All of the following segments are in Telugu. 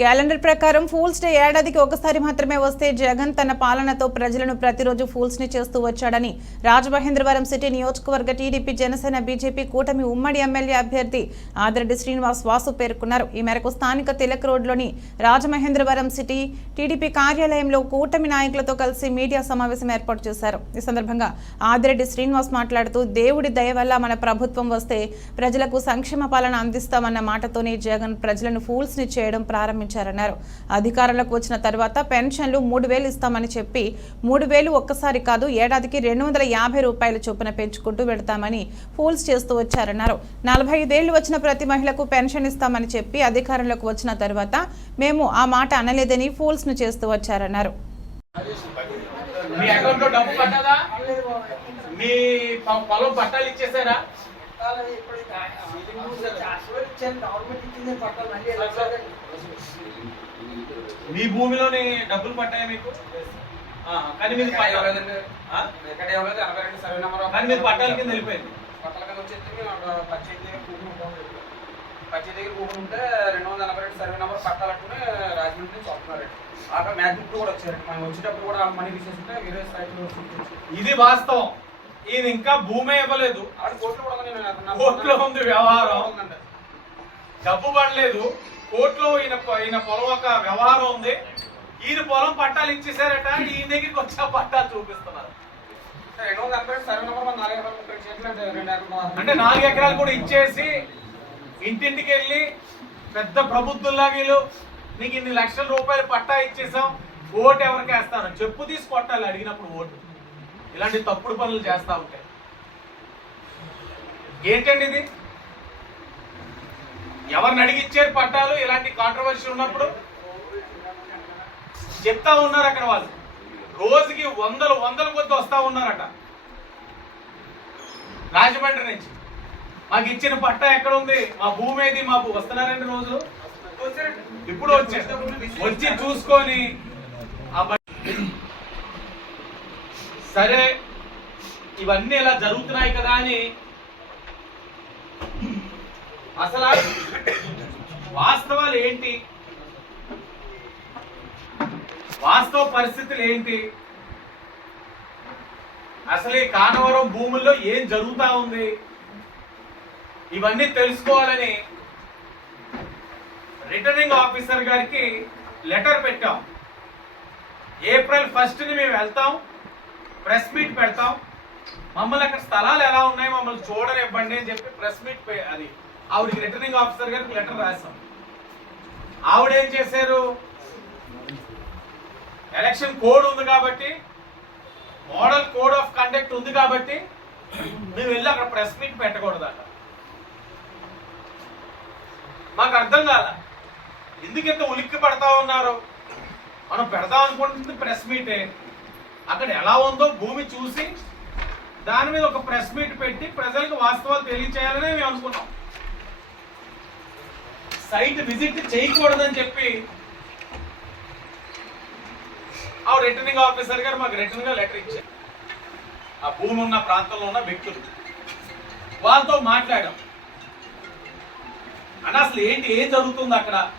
క్యాలెండర్ ప్రకారం ఫూల్స్ డే ఏడాదికి ఒకసారి మాత్రమే వస్తే జగన్ తన పాలనతో ప్రజలను ప్రతిరోజు ఫూల్స్ని చేస్తూ వచ్చాడని రాజమహేంద్రవరం సిటీ నియోజకవర్గ టీడీపీ జనసేన బీజేపీ కూటమి ఉమ్మడి ఎమ్మెల్యే అభ్యర్థి ఆదిరెడ్డి శ్రీనివాస్ వాసు పేర్కొన్నారు. ఈ మేరకు స్థానిక తిలక్ రోడ్లోని రాజమహేంద్రవరం సిటీ టీడీపీ కార్యాలయంలో కూటమి నాయకులతో కలిసి మీడియా సమావేశం ఏర్పాటు చేశారు. ఈ సందర్భంగా ఆదిరెడ్డి శ్రీనివాస్ మాట్లాడుతూ దేవుడి దయ వల్ల మన ప్రభుత్వం వస్తే ప్రజలకు సంక్షేమ పాలన అందిస్తామన్న మాటతోనే జగన్ ప్రజలను ఫూల్స్ని చేయడం ప్రారంభించారన్నారు అధికారంలోకి వచ్చిన తర్వాత పెన్షన్లు మూడు వేలు ఇస్తామని చెప్పి మూడు వేలు ఒక్కసారి కాదు ఏడాదికి రెండు వందల యాభై రూపాయల చొప్పున పెంచుకుంటూ పెడతామని ఫూల్స్ చేస్తూ వచ్చారన్నారు. నలభై ఐదేళ్ళు వచ్చిన ప్రతి మహిళకు పెన్షన్ ఇస్తామని చెప్పి అధికారంలోకి వచ్చిన తర్వాత మేము ఆ మాట అనలేదని ఫూల్స్ను చేస్తూ వచ్చారన్నారు. మీ అకౌంట్లో డబ్బు పట్టదా మీ పొలం పట్టాలు ఇచ్చేసారా? మీ భూమిలోని డబ్బులు పట్టాయా మీకు? ఆ, కానీ మీరు పట్టాలి ఇవ్వలేదు, ఎనభై రెండు సర్వే నెంబర్ కానీ మీరు పట్టాల కింద వెళ్ళిపోయింది. పట్టాల కింద వచ్చేసి మేము పంచాయతీ దగ్గర భూమి ఉంటాం ఇప్పుడు. పంచాయతీ దగ్గర భూమి ఉంటే రెండు వందల ఎనభై రెండు సర్వే నెంబర్ పట్టాలంటూనే రాజమండ్రి నుంచి వస్తున్నారండి అక్కడ మ్యాగ్నెట్ కూడా వచ్చారండి మనం వచ్చేటప్పుడు కూడా మనీ తీసేస్తుంటే వేరే సైట్ ఇది వాస్తవం. ఈయన ఇంకా భూమే ఇవ్వలేదు. కోర్టులో ఉంది వ్యవహారం. డబ్బు పడలేదు. కోర్టులో ఈయన ఈయన పొలం ఒక వ్యవహారం ఉంది. ఈయన పొలం పట్టాలు ఇచ్చేసారట ఈయన దగ్గరికి వచ్చి ఆ పట్టాలు చూపిస్తున్నారు. అంటే నాలుగు ఎకరాలు కూడా ఇచ్చేసి ఇంటింటికి వెళ్ళి పెద్ద ప్రబుద్ధుల్లాగా వీళ్ళు. నీకు ఇన్ని లక్షల రూపాయలు పట్టా ఇచ్చేసాం. ఓటు ఎవరికి వేస్తాను చెప్పు తీసి కొట్టాలి. అడిగినప్పుడు ఓటు. ఇలాంటి తప్పుడు పనులు చేస్తా ఉంటాయి. ఏంటండి ఇది? ఎవరిని అడిగిచ్చారు పట్టాలు? ఇలాంటి కాంట్రవర్సీ ఉన్నప్పుడు? చెప్తా ఉన్నారు అక్కడ వాళ్ళు. రోజుకి వందలు వందల కొద్ది వస్తా ఉన్నారట. రాజమండ్రి నుంచి. మాకు ఇచ్చిన పట్టా ఎక్కడ ఉంది? మా భూమి ఏది? మాకు వస్తున్నారండి రోజు ఇప్పుడు వచ్చారు. వచ్చి చూసుకొని సరే ఇవన్నీ ఇలా జరుగుతున్నాయి కదా అని అసలు వాస్తవాలు ఏంటి? వాస్తవ పరిస్థితులు ఏంటి? అసలు ఈ కానవరం భూముల్లో ఏం జరుగుతా ఉంది? ఇవన్నీ తెలుసుకోవాలని రిటర్నింగ్ ఆఫీసర్ గారికి లెటర్ పెట్టాం. ఏప్రిల్ ఫస్ట్ని మేము వెళ్తాం. ప్రెస్ మీట్ పెడతాం. మమ్మల్ని అక్కడ స్థలాలు ఎలా ఉన్నాయి మమ్మల్ని చూడనివ్వండి అని చెప్పి ప్రెస్ మీట్ అది ఆవిడకి రిటర్నింగ్ ఆఫీసర్ గారికి లెటర్ రాశాం. ఆవిడ ఏం చేశారు? ఎలక్షన్ కోడ్ ఉంది కాబట్టి మోడల్ కోడ్ ఆఫ్ కండక్ట్ ఉంది కాబట్టి మేము వెళ్ళి అక్కడ ప్రెస్ మీట్ పెట్టకూడదట. మాకు అర్థం కాల. ఎందుకు ఇంత ఉలిక్కి పడతా ఉన్నారు? మనం పెడదాం అనుకుంటుంది ప్రెస్ మీటే. అక్కడ ఎలా ఉందో భూమి చూసి దాని మీద ఒక ప్రెస్ మీట్ పెట్టి ప్రజలకు వాస్తవాలు తెలియచేయాలని మేము అనుకున్నాం. సైట్ విజిట్ చేయకూడదని చెప్పి ఆ రిటర్నింగ్ ఆఫీసర్ గారు మాకు రిటర్న్గా లెటర్ ఇచ్చారు. ఆ భూమి ఉన్న ప్రాంతంలో ఉన్న వ్యక్తులు. వాళ్ళతో మాట్లాడాం. అని అసలు ఏంటి ఏం జరుగుతుంది అక్కడ?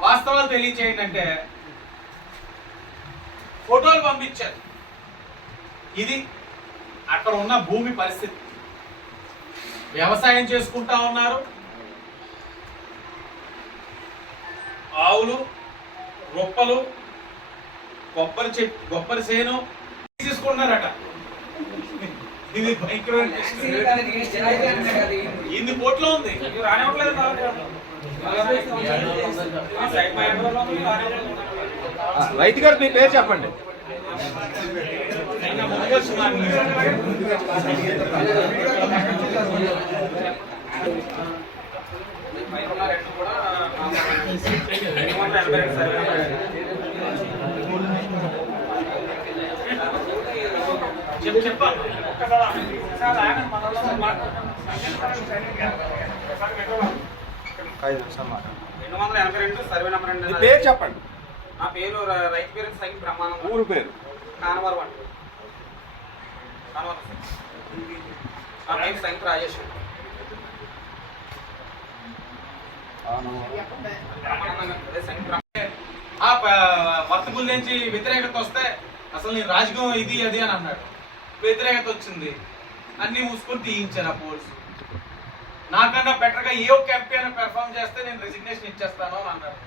వాస్తవాలు తెలియచేయండి అంటే ఫోటోలు పంపించారు. ఇది అక్కడ ఉన్న భూమి పరిస్థితి. వ్యవసాయం చేసుకుంటా ఉన్నారు. ఆవులు రొప్పలు కొబ్బరి చెట్టు కొబ్బరి సేను తీసుకున్నారట. ఇది ప్రశ్న. ఇన్ని కోట్లో ఉంది రానివ్వట్లేదు. రైతు గారు మీ పేరు చెప్పండి. రెండు వందల ఎనభై రెండు సర్వే నెంబర్ పేరు చెప్పండి. నా పేరు రైతు పేరు సంగీ బ్రహ్మానందం. ఊరు పేరు? కానవరం అండి. కానవరం నా పేరు సంగీ రాజేష్ ఆ వర్తకుల నుంచి వ్యతిరేకత వస్తే అసలు నేను రాజకీయం ఇది అది అని అన్నాడు. వ్యతిరేకత వచ్చింది. అన్ని మూసుకొని తీయించారు ఆ పోల్స్. నాకన్నా బెటర్గా ఏ ఒక్క ఎంపీ అయినా పెర్ఫామ్ చేస్తే నేను రెసిగ్నేషన్ ఇచ్చేస్తాను అని అన్నాడు.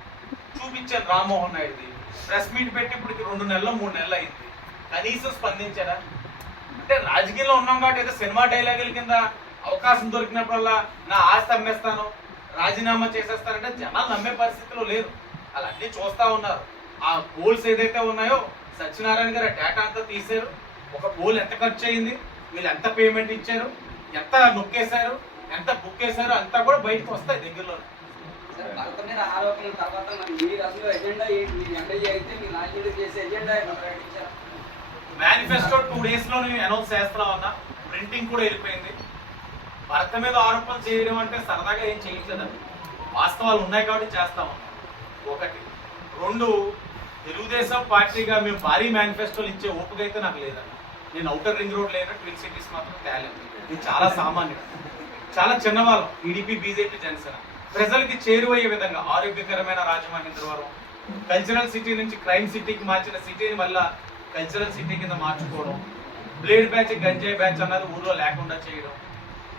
చూపించాను రామ్మోహన్ నాయుడుది. ప్రెస్ మీట్ పెట్టి ఇప్పుడు రెండు నెలలు మూడు నెలలు అయింది. కనీసం స్పందించారా అంటే రాజకీయంలో ఉన్నాం కాబట్టి ఏదో సినిమా డైలాగుల కింద అవకాశం దొరికినప్పుడల్లా నా ఆస్తి అమ్మేస్తాను రాజీనామా చేసేస్తానంటే జనాలు నమ్మే పరిస్థితిలో లేరు. అలా అన్ని చూస్తా ఉన్నారు. ఆ పోల్స్ ఏదైతే ఉన్నాయో సత్యనారాయణ గారు డేటా అంతా తీశారు. ఒక పోల్ ఎంత ఖర్చు అయింది? వీళ్ళు ఎంత పేమెంట్ ఇచ్చారు? ఎంత నొక్కేశారు? ఎంత బుక్ వేశారు అంతా కూడా బయటకు వస్తాయి దగ్గరలోనే. భర్త మీద ఆరోపణల తర్వాత మరి మీరు అసలు ఎజెండా ఏంటి? మీరు అయితే మీరు నాయకుడు చేసే ఎజెండా ఏంటో మేనిఫెస్టో టూ డేస్లో అనౌన్స్ చేస్తున్నావు అన్న. ప్రింటింగ్ కూడా వెళ్ళిపోయింది. భర్త మీద ఆరోపణలు చేయడం అంటే సరదాగా ఏం చేయట్లేదండి వాస్తవాలు ఉన్నాయి కాబట్టి చేస్తాం. ఒకటి. రెండు తెలుగుదేశం పార్టీగా మేము భారీ మేనిఫెస్టోలు ఇచ్చే ఓపిక అయితే నాకు లేదండి నేను అవుటర్ రింగ్ రోడ్ లేను ట్విన్ సిటీస్ మాత్రం తేలేదు ఇది చాలా సామాన్యం. చాలా చిన్నవాళ్ళం. TDP BJP Janasena. ప్రజలకి చేరువయ్యే విధంగా ఆరోగ్యకరమైన రాజమహేంద్రవరం కల్చరల్ సిటీ నుంచి క్రైమ్ సిటీకి మార్చిన సిటీని మళ్ళా కల్చరల్ సిటీ కింద మార్చుకోవడం. బ్లేడ్ బ్యాచ్ గంజాయి బ్యాచ్ అన్నది ఊర్లో లేకుండా చేయడం.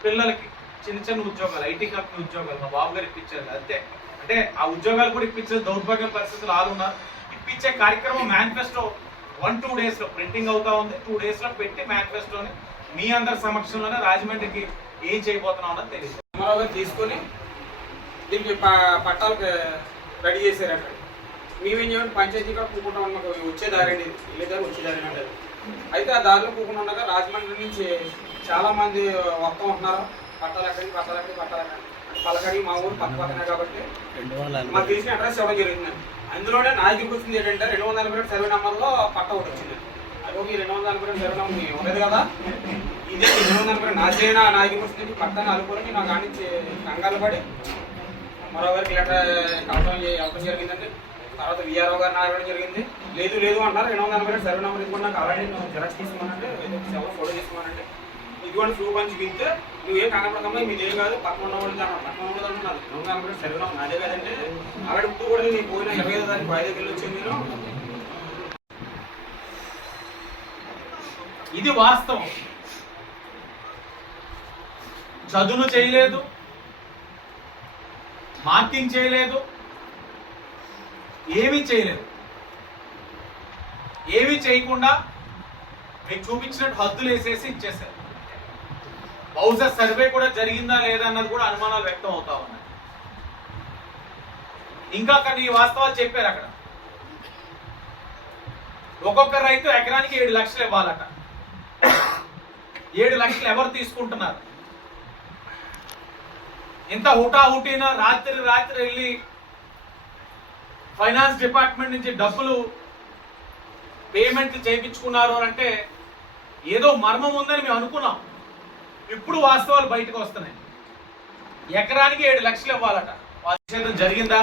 పిల్లలకి చిన్న చిన్న ఉద్యోగాలు ఐటీ కంపెనీ ఉద్యోగాలు మా బాబు గారు ఇప్పించారు అంతే. అంటే ఆ ఉద్యోగాలు కూడా ఇప్పించే దౌర్భాగ్యం పరిస్థితులు ఆలు ఉన్నారు ఇప్పించే కార్యక్రమం మేనిఫెస్టో వన్ టూ డేస్లో ప్రింటింగ్ అవుతా ఉంది. టూ డేస్లో పెట్టి మేనిఫెస్టోని మీ అందరి సమక్షంలోనే రాజమండ్రికి ఏం చేయబోతున్నాం అన్నది తెలియదు. తీసుకొని దీనికి పట్టాలకు రెడీ చేశారు అక్కడ. మేమేం చేయాలి పంచాయతీగా కూకుంటా ఉన్నాం వచ్చే దారి అండి వెళ్ళే దారి వచ్చే దారి అంటే అయితే ఆ దారిలో కూకుండా ఉండగా రాజమండ్రి నుంచి చాలా మంది వస్తూ ఉంటున్నారు. పట్టాలు ఎక్కడికి పట్టాలు ఎక్కడికి పట్టాలు ఎక్కడికి. పలకడి మా ఊరు పక్క పక్కనే కాబట్టి మాకు తెలిసిన అడ్రస్ ఇవ్వడం జరిగిందండి అందులోనే నా దగ్గరికి వచ్చింది ఏంటంటే రెండు వందల నలభై రెండు సర్వే నెంబర్లో పట్ట ఒకటి వచ్చింది. అదో మీ రెండు వందల నలభై రెండు సర్వే నెంబర్ ఉండదు కదా. ఇదే ఈ రెండు వందల నలభై రెండు. నా దగ్గరికి వచ్చింది పక్కన అనుకోని నాకు కానించి కంగారు పడి మరో లెటర్ కలపడం చే- జరిగిందండి తర్వాత విఆర్ఓ గారు అడగడం జరిగింది. లేదు లేదు అంటారు. రెండు వందల నలభై సర్వే నెంబర్ ఇదిగోండి నాకు ఆల్రెడీ నువ్వు జెరాక్స్ తీసుకోమనంటే ఎవరు ఫోటో తీసుకోమనంటే ఇదిగోండి ప్రూఫ్ అని గిస్తే నువ్వు ఏం కనపడకమ్మా మీది ఏం కాదు పక్కన ఉన్నవాళ్ళు అన్నారు పక్కన ఉండదు అంటున్నారు. రెండు వందల నలభై సర్వే నెంబర్ అదే కదంటే ఆల్రెడీ ఇప్పుడు కూడా నేను పోయిన ఇరవై ఐదో తారీఖు ఐదుకి వెళ్ళి వచ్చింది నేను. ఇది వాస్తవం. చదువులు చేయలేదు. మార్కింగ్ చేయలేదు. ఏమీ చేయలేదు. ఏమీ చేయకుండా మీకు చూపించినట్టు హద్దులు వేసేసి ఇచ్చేసారు బహుశా సర్వే కూడా జరిగిందా లేదా అన్నది కూడా అనుమానాలు వ్యక్తం అవుతా ఉన్నాయి. ఇంకా అక్కడ ఈ వాస్తవాలు చెప్పారు అక్కడ. ఒక్కొక్క రైతు ఎకరానికి ఏడు లక్షలు ఇవ్వాలట. ఏడు లక్షలు ఎవరు తీసుకుంటున్నారు? ఇంత హుటాహుటిన రాత్రి రాత్రి వెళ్ళి ఫైనాన్స్ డిపార్ట్మెంట్ నుంచి డబ్బులు పేమెంట్ చేయించుకున్నారు అని అంటే ఏదో మర్మం ఉందని మేము అనుకున్నాం. ఇప్పుడు వాస్తవాలు బయటకు వస్తున్నాయి. ఎకరానికి ఏడు లక్షలు ఇవ్వాలట. వాళ్ళ జరిగిందా?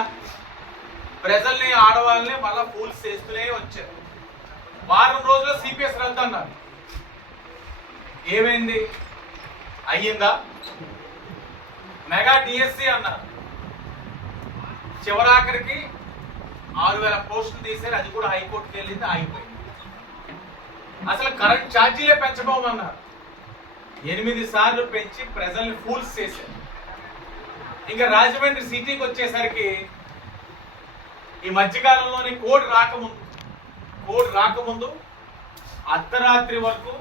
ప్రజల్ని ఆడవాళ్ళని మళ్ళీ ఫూల్స్ చేస్తూనే వచ్చారు. వారం రోజుల్లో సిపిఎస్ రద్దు అన్నారు. ఏమైంది? అయ్యిందా? మెగా డిఎస్సి అన్నారు. చివరాఖరికి ఆరు వేల పోస్టులు తీసారు అది కూడా హైకోర్టుకి వెళ్ళింది ఆగిపోయింది. అసలు కరెంట్ ఛార్జీలే పెంచబోమన్నారు. ఎనిమిది సార్లు పెంచి ప్రజల్ని ఫూల్స్ చేశారు. ఇంకా రాజమండ్రి సిటీకి వచ్చేసరికి ఈ మధ్యకాలంలోని కోడ్ రాకముందు కోడ్ రాకముందు అర్ధరాత్రి వరకు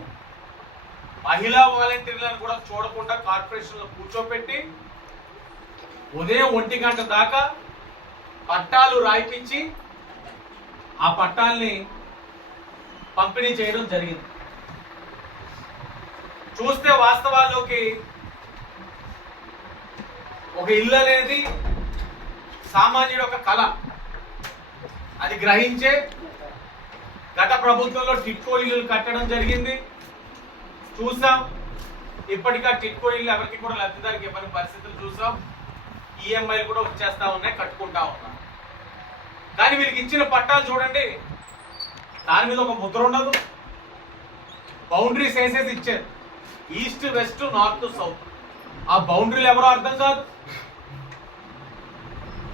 మహిళా వాలంటీర్లను కూడా చూడకుండా కార్పొరేషన్లో కూర్చోపెట్టి ఉదయం ఒంటి గంట దాకా పట్టాలు రాయిపించి ఆ పట్టాల్ని పంపిణీ చేయడం జరిగింది. చూస్తే వాస్తవాల్లోకి ఒక ఇల్లు అనేది సామాన్యుడు ఒక కళ. అది గ్రహించే గత ప్రభుత్వంలో టిట్కో ఇల్లులు కట్టడం జరిగింది. చూసాం. ఇప్పటికా టిట్కో ఇల్లు ఎవరికి కూడా లబ్ధిదారికి ఇవ్వని పరిస్థితులు చూసాం. ఈఎంఐలు కూడా వచ్చేస్తా ఉన్నాయి కట్టుకుంటా ఉన్నాం. కానీ వీరికి ఇచ్చిన పట్టాలు చూడండి. దాని మీద ఒక ముద్ర ఉండదు. బౌండరీస్ వేసేసి ఇచ్చారు. East west north south. ఆ బౌండరీలు ఎవరో అర్థం కాదు.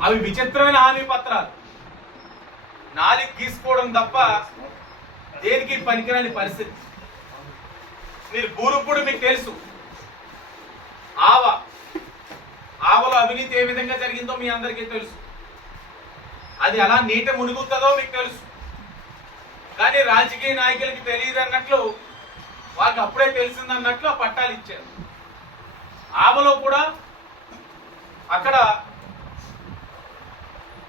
అవి విచిత్రమైన హామీ పత్రాలు. నాలుగు గీసుకోవడం తప్ప దేనికి పనికిరాని పరిస్థితి? మీరు బూరుప్పుడు మీకు తెలుసు. ఆవ ఆవలో అవినీతి ఏ విధంగా జరిగిందో మీ అందరికీ తెలుసు. అది ఎలా నీట మునుగుతుందో మీకు తెలుసు. కానీ రాజకీయ నాయకులకి తెలియదు అన్నట్లు వాళ్ళకి అప్పుడే తెలిసిందన్నట్లు ఆ పట్టాలు ఇచ్చారు. ఆమెలో కూడా అక్కడ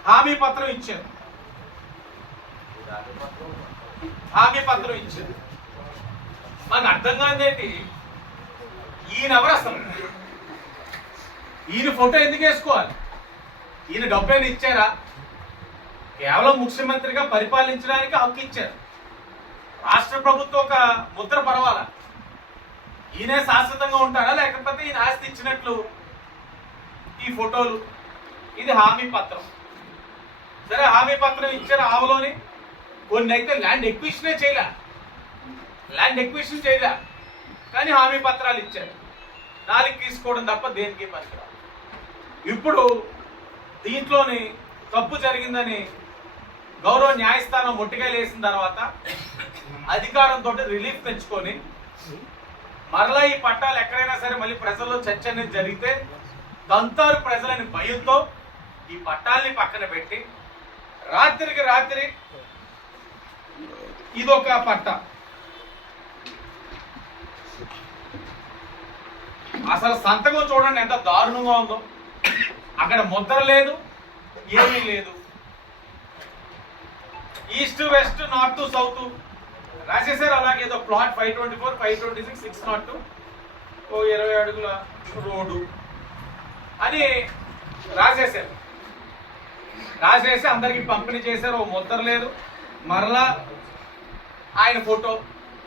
హామీ పత్రం ఇచ్చారు. హామీ పత్రం ఇచ్చారు. మనకు అర్థం కాదేంటి ఈయనెవరు అసలు ఈయన ఫోటో ఎందుకు వేసుకోవాలి? ఈయన డబ్బైనా ఇచ్చారా? కేవలం ముఖ్యమంత్రిగా పరిపాలించడానికి హక్కు ఇచ్చారు. రాష్ట్ర ప్రభుత్వం ఒక ముద్ర పర్వాలా. ఈయనే శాశ్వతంగా ఉంటారా లేకపోతే ఈయన ఆస్తి ఇచ్చినట్లు ఈ ఫోటోలు? ఇది హామీ పత్రం. సరే హామీ పత్రం ఇచ్చారు ఆవులోని? కొన్ని అయితే ల్యాండ్ ఎక్విషనే చేయలే. ల్యాండ్ ఎక్విషన్ చేయలే. కానీ హామీ పత్రాలు ఇచ్చారు. నాలుగు తీసుకోవడం తప్ప దేనికి పనికిరాదు. ఇప్పుడు దీంట్లోని తప్పు జరిగిందని గౌరవ న్యాయస్థానం మొట్టికాయలు తర్వాత అధికారంతో రిలీఫ్ తెచ్చుకొని మరలా ఈ పట్టాలు ఎక్కడైనా సరే మళ్ళీ ప్రజల్లో చర్చ అనేది జరిగితే దంతారు ప్రజలని భయంతో ఈ పట్టాల్ని పక్కన పెట్టి రాత్రికి రాత్రి ఇదొక పట్ట. అసలు సంతకం చూడండి ఎంత దారుణంగా ఉందో. అక్కడ ముద్ర లేదు ఏమీ లేదు. ఈస్ట్ వెస్ట్ నార్త్ సౌత్ రాసేసారు అలాగే ఏదో plot five twenty four five twenty six six nought two ఓ ఇరవై అడుగుల రోడ్డు. అని రాసేసారు రాసేసి అందరికి పంపిణీ చేశారు ఓ ముద్ర లేదు. మరలా ఆయన ఫోటో